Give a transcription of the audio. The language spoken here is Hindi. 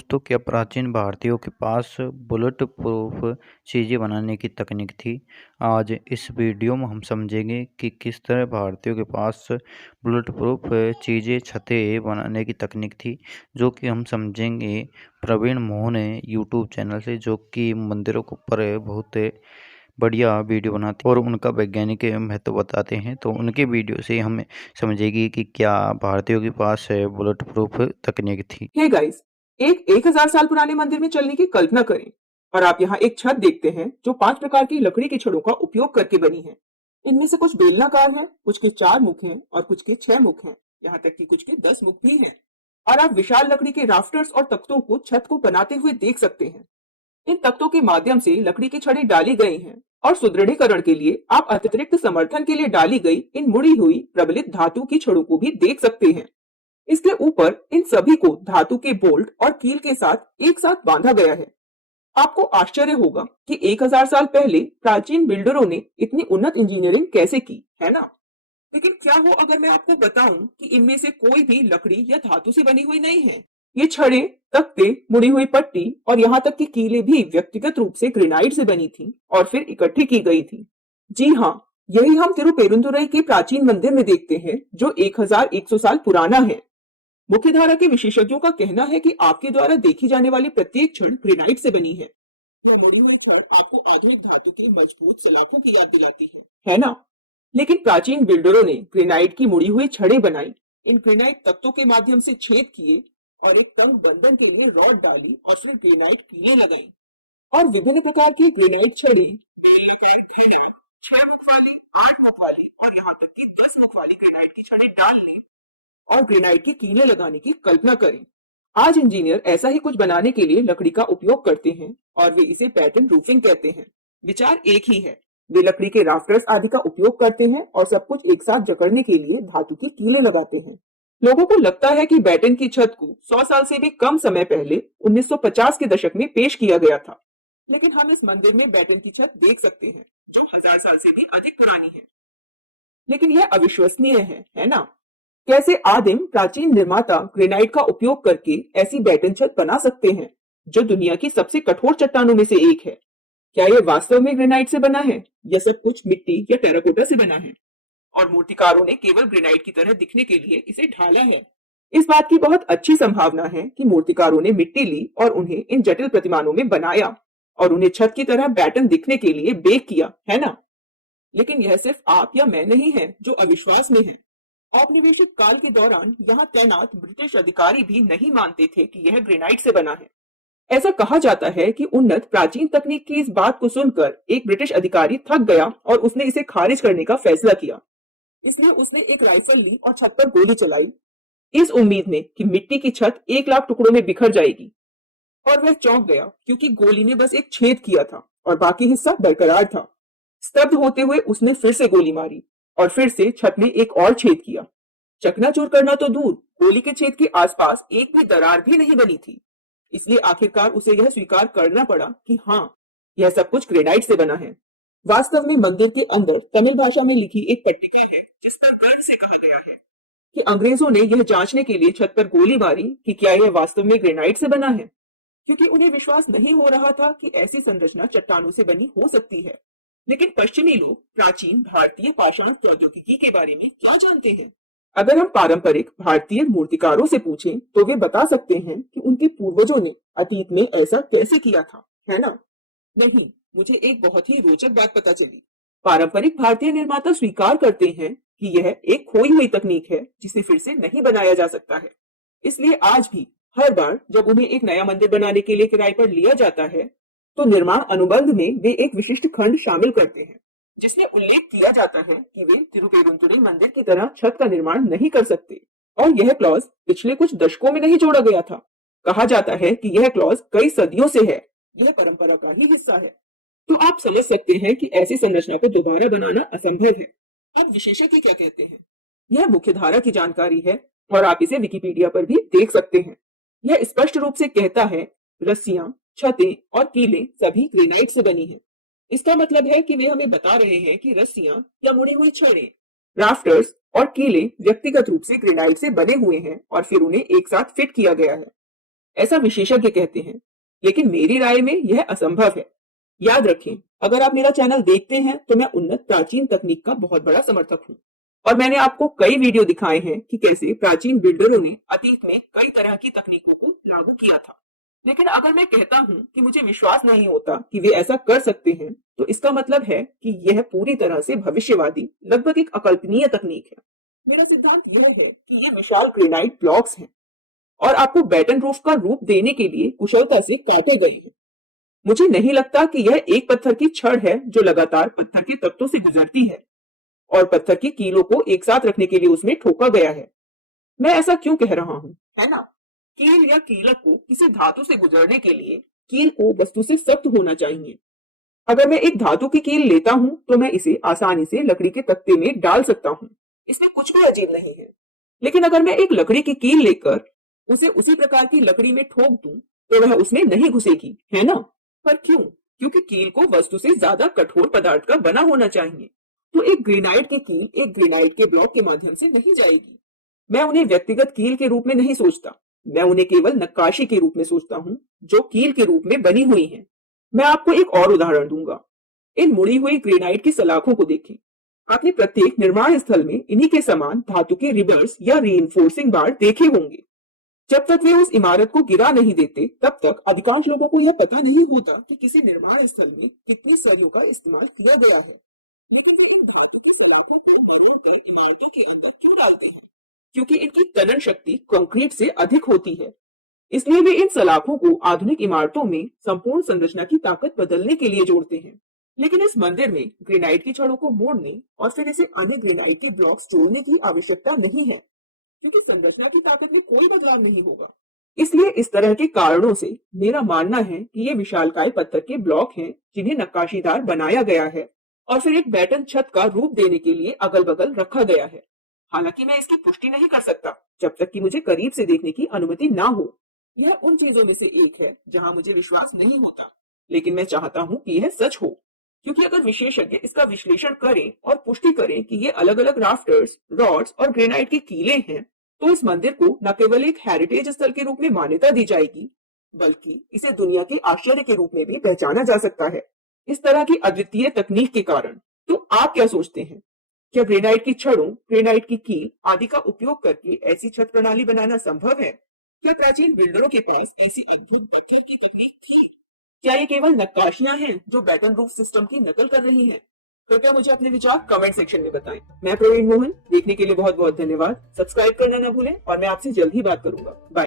दोस्तों, क्या प्राचीन भारतीयों के पास बुलेट प्रूफ चीज़ें बनाने की तकनीक थी? आज इस वीडियो में हम समझेंगे कि किस तरह भारतीयों के पास बुलेट प्रूफ चीज़ें छतें बनाने की तकनीक थी, जो कि हम समझेंगे प्रवीण मोहन यूट्यूब चैनल से, जो कि मंदिरों के ऊपर बहुत बढ़िया वीडियो बनाते हैं और उनका वैज्ञानिक महत्व बताते हैं। तो उनके वीडियो से हम समझेंगे कि क्या भारतीयों के पास बुलेट प्रूफ तकनीक थी। हे गाइस, एक 1000 साल पुराने मंदिर में चलने की कल्पना करें और आप यहाँ एक छत देखते हैं जो 5 प्रकार की लकड़ी की छड़ों का उपयोग करके बनी है। इनमें से कुछ बेलनाकार हैं, कुछ के 4 मुख हैं और कुछ के 6 मुख हैं, यहाँ तक कि कुछ के 10 मुख भी हैं। और आप विशाल लकड़ी के राफ्टर्स और तख्तों को छत को बनाते हुए देख सकते हैं। इन तख्तों के माध्यम से लकड़ी की छड़ें डाली गई हैं और सुदृढ़ीकरण के लिए आप अतिरिक्त समर्थन के लिए डाली गई इन मुड़ी हुई प्रबलित धातु की छड़ों को भी देख सकते हैं। इसके ऊपर इन सभी को धातु के बोल्ट और कील के साथ एक साथ बांधा गया है। आपको आश्चर्य होगा कि 1000 साल पहले प्राचीन बिल्डरों ने इतनी उन्नत इंजीनियरिंग कैसे की, है ना? लेकिन क्या हो अगर मैं आपको बताऊं कि इनमें से कोई भी लकड़ी या धातु से बनी हुई नहीं है। ये छड़ें, तख्ते, मुड़ी हुई पट्टी और यहाँ तक कि कीलें भी व्यक्तिगत रूप से ग्रेनाइट से बनी थी और फिर इकट्ठी की गई थी। जी हाँ, यही हम तिरुपेरुंतुरई के प्राचीन मंदिर में देखते हैं जो 1100 साल पुराना है। मुख्यधारा के विशेषज्ञों का कहना है कि आपके द्वारा देखी जाने वाली प्रत्येक छड़ ग्रेनाइट से बनी है। यह मुड़ी हुई छड़ आपको आधुनिक धातु की मजबूत सलाखों की याद दिलाती है ना? लेकिन प्राचीन बिल्डरों ने ग्रेनाइट की मुड़ी हुई छड़ें बनाई, इन ग्रेनाइट तख्तों के माध्यम से छेद किए और एक तंग बंधन के लिए रॉड डाली और फिर ग्रेनाइट कीलें लगाई। और विभिन्न प्रकार की ग्रेनाइट छड़ें, बेलनाकार घड़ा, 6 मुख वाली, 8 मुख वाली और यहाँ तक कि 10 मुख वाली ग्रेनाइट की छड़ें डालने और ग्रेनाइट की कीलें लगाने की कल्पना करें। आज इंजीनियर ऐसा ही कुछ बनाने के लिए लकड़ी का उपयोग करते हैं और वे इसे पैटर्न रूफिंग कहते हैं। विचार एक ही है, वे लकड़ी के राफ्टर्स आदि का उपयोग करते हैं और सब कुछ एक साथ जकड़ने के लिए धातु की कीलें लगाते हैं। लोगों को लगता है कि बैटन की छत को 100 साल से भी कम समय पहले 1950 के दशक में पेश किया गया था, लेकिन हम इस मंदिर में बैटन की छत देख सकते हैं जो 1000 साल से भी अधिक पुरानी है। लेकिन यह अविश्वसनीय है ना? कैसे आदिम प्राचीन निर्माता ग्रेनाइट का उपयोग करके ऐसी बैटन छत बना सकते हैं जो दुनिया की सबसे कठोर चट्टानों में से एक है? क्या यह वास्तव में ग्रेनाइट से बना है या सब कुछ मिट्टी या टेराकोटा से बना है और मूर्तिकारों ने केवल ग्रेनाइट की तरह दिखने के लिए इसे ढाला है? इस बात की बहुत अच्छी संभावना है कि मूर्तिकारों ने मिट्टी ली और उन्हें इन जटिल प्रतिमानों में बनाया और उन्हें छत की तरह बैटन दिखने के लिए बेक किया, है ना? लेकिन यह सिर्फ आप या मैं नहीं है जो अविश्वास में है। औपनिवेशिक काल के दौरान यहाँ तैनात ब्रिटिश अधिकारी भी नहीं मानते थे कि यह ग्रेनाइट से बना है। ऐसा कहा जाता है कि उन्नत प्राचीन तकनीक की इस बात को सुनकर एक ब्रिटिश अधिकारी थक गया और उसने इसे खारिज करने का फैसला किया। इसलिए उसने एक राइफल ली और छत पर गोली चलाई, इस उम्मीद में कि मिट्टी की छत 1 लाख टुकड़ों में बिखर जाएगी। और वह चौंक गया क्योंकि गोली ने बस एक छेद किया था और बाकी हिस्सा बरकरार था। स्तब्ध होते हुए उसने फिर से गोली मारी और फिर से छत में एक और छेद किया। चकनाचूर करना तो दूर, गोली के छेद के आसपास एक भी दरार भी नहीं बनी थी। इसलिए आखिरकार उसे यह स्वीकार करना पड़ा कि हाँ, यह सब कुछ ग्रेनाइट से बना है। वास्तव में मंदिर के अंदर तमिल भाषा में लिखी एक पट्टिका है जिस पर गर्व से कहा गया है कि अंग्रेजों ने यह जांचने के लिए छत पर गोली मारी कि क्या यह वास्तव में ग्रेनाइट से बना है, क्योंकि उन्हें विश्वास नहीं हो रहा था कि ऐसी संरचना चट्टानों से बनी हो सकती है। लेकिन पश्चिमी लोग प्राचीन भारतीय पाषाण प्रौद्योगिकी के बारे में क्या जानते हैं? अगर हम पारंपरिक भारतीय मूर्तिकारों से पूछें तो वे बता सकते हैं कि उनके पूर्वजों ने अतीत में ऐसा कैसे किया था, है ना? नहीं, मुझे एक बहुत ही रोचक बात पता चली। पारंपरिक भारतीय निर्माता स्वीकार करते हैं कि यह एक खोई हुई तकनीक है जिसे फिर से नहीं बनाया जा सकता है। इसलिए आज भी हर बार जब उन्हें एक नया मंदिर बनाने के लिए किराए पर लिया जाता है तो निर्माण अनुबंध में वे एक विशिष्ट खंड शामिल करते हैं जिसमें उल्लेख किया जाता है कि वे तिरुपेरुंतुरई मंदिर की तरह छत का निर्माण नहीं कर सकते। और यह क्लॉज पिछले कुछ दशकों में नहीं जोड़ा गया था। कहा जाता है कि यह क्लॉज कई सदियों से है, यह परंपरा का ही हिस्सा है। तो आप समझ सकते हैं कि ऐसी संरचना को दोबारा बनाना असंभव है। अब विशेषज्ञ क्या कहते हैं? यह मुख्यधारा की जानकारी है और आप इसे विकिपीडिया पर भी देख सकते हैं। यह स्पष्ट रूप से कहता है रस्सियां, छतें और कीलें सभी ग्रेनाइट से बनी हैं। इसका मतलब है कि वे हमें बता रहे हैं कि रस्सियां या मुड़ी हुई छड़ें, राफ्टर्स और कीलें व्यक्तिगत रूप से ग्रेनाइट से बने हुए हैं और फिर उन्हें एक साथ फिट किया गया है। ऐसा विशेषज्ञ कहते हैं, लेकिन मेरी राय में यह असंभव है। याद रखें, अगर आप मेरा चैनल देखते हैं तो मैं उन्नत प्राचीन तकनीक का बहुत बड़ा समर्थक हूँ और मैंने आपको कई वीडियो दिखाए हैं कि कैसे प्राचीन बिल्डरों ने अतीत में कई तरह की तकनीकों को लागू किया था। लेकिन अगर मैं कहता हूँ कि मुझे विश्वास नहीं होता कि वे ऐसा कर सकते हैं, तो इसका मतलब है कि यह पूरी तरह से भविष्यवादी, लगभग एक अकल्पनीय तकनीक है। मेरा सिद्धांत यह है कि ये विशाल ग्रेनाइट ब्लॉक्स हैं और आपको बैटन रूफ का रूप देने के लिए कुशलता से काटे गए हैं। मुझे नहीं लगता कि यह एक पत्थर की छड़ है जो लगातार पत्थर के तत्वों से गुजरती है और पत्थर की कीलों को एक साथ रखने के लिए उसमें ठोका गया है। मैं ऐसा क्यों कह रहा हूँ, है ना? कील या कीलक को किसी धातु से गुजरने के लिए कील को वस्तु से सख्त होना चाहिए। अगर मैं एक धातु की कील लेता हूँ तो मैं इसे आसानी से लकड़ी के तख्ते में डाल सकता हूँ, इसमें कुछ भी अजीब नहीं है। लेकिन अगर मैं एक लकड़ी की कील लेकर उसे उसी प्रकार की लकड़ी में ठोक दूं तो वह उसमें नहीं घुसेगी, है ना? पर क्यों? क्योंकि कील को वस्तु से ज्यादा कठोर पदार्थ का बना होना चाहिए। तो एक ग्रेनाइट की कील एक ग्रेनाइट के ब्लॉक के माध्यम से नहीं जाएगी। मैं उन्हें व्यक्तिगत कील के रूप में नहीं सोचता, मैं उन्हें केवल नक्काशी के रूप में सोचता हूँ जो कील के रूप में बनी हुई है। मैं आपको एक और उदाहरण दूंगा। इन मुड़ी हुई ग्रेनाइट की सलाखों को देखें। आपने प्रत्येक निर्माण स्थल में इन्हीं के समान धातु के रिबर्स या रीइंफोर्सिंग बार देखे होंगे। जब तक वे उस इमारत को गिरा नहीं देते, तब तक अधिकांश लोगों को यह पता नहीं होता कि किसी निर्माण स्थल में कितनी सरियों का इस्तेमाल किया गया है। लेकिन वे इन धातु की सलाखों को मरोड़कर इमारतों के अंदर क्यों डालते हैं? क्योंकि इनकी तनन शक्ति कंक्रीट से अधिक होती है। इसलिए वे इन सलाखों को आधुनिक इमारतों में संपूर्ण संरचना की ताकत बदलने के लिए जोड़ते हैं। लेकिन इस मंदिर में ग्रेनाइट की छड़ों को मोड़ने और फिर इसे अन्य ग्रेनाइट के ब्लॉक्स जोड़ने की आवश्यकता नहीं है, क्योंकि संरचना की ताकत में कोई बदलाव नहीं होगा। इसलिए इस तरह के कारणों से मेरा मानना है कि ये विशालकाय पत्थर के ब्लॉक हैं जिन्हें नक्काशीदार बनाया गया है और फिर एक बैटन छत का रूप देने के लिए अगल बगल रखा गया है। हालांकि मैं इसकी पुष्टि नहीं कर सकता जब तक कि मुझे करीब से देखने की अनुमति ना हो। यह उन चीजों में से एक है जहां मुझे विश्वास नहीं होता, लेकिन मैं चाहता हूं कि यह सच हो, क्योंकि अगर विशेषज्ञ इसका विश्लेषण करें और पुष्टि करें कि ये अलग अलग राफ्टर्स, रॉड्स और ग्रेनाइट की कीलें हैं, तो इस मंदिर को न केवल एक हेरिटेज स्थल के रूप में मान्यता दी जाएगी, बल्कि इसे दुनिया के आश्चर्य के रूप में भी पहचाना जा सकता है, इस तरह की अद्वितीय तकनीक के कारण। तो आप क्या सोचते हैं? क्या ग्रेनाइट की छड़ों, ग्रेनाइट की कील आदि का उपयोग करके ऐसी छत प्रणाली बनाना संभव है? क्या प्राचीन बिल्डरों के पास ऐसी अद्भुत पत्थर की तकनीक थी? क्या ये केवल नक्काशियां हैं जो बैटन रूफ सिस्टम की नकल कर रही हैं? कृपया मुझे अपने विचार कमेंट सेक्शन में बताएं। मैं प्रवीण मोहन, देखने के लिए बहुत बहुत धन्यवाद। सब्सक्राइब करना ना भूलें और मैं आपसे जल्द ही बात करूंगा। बाय।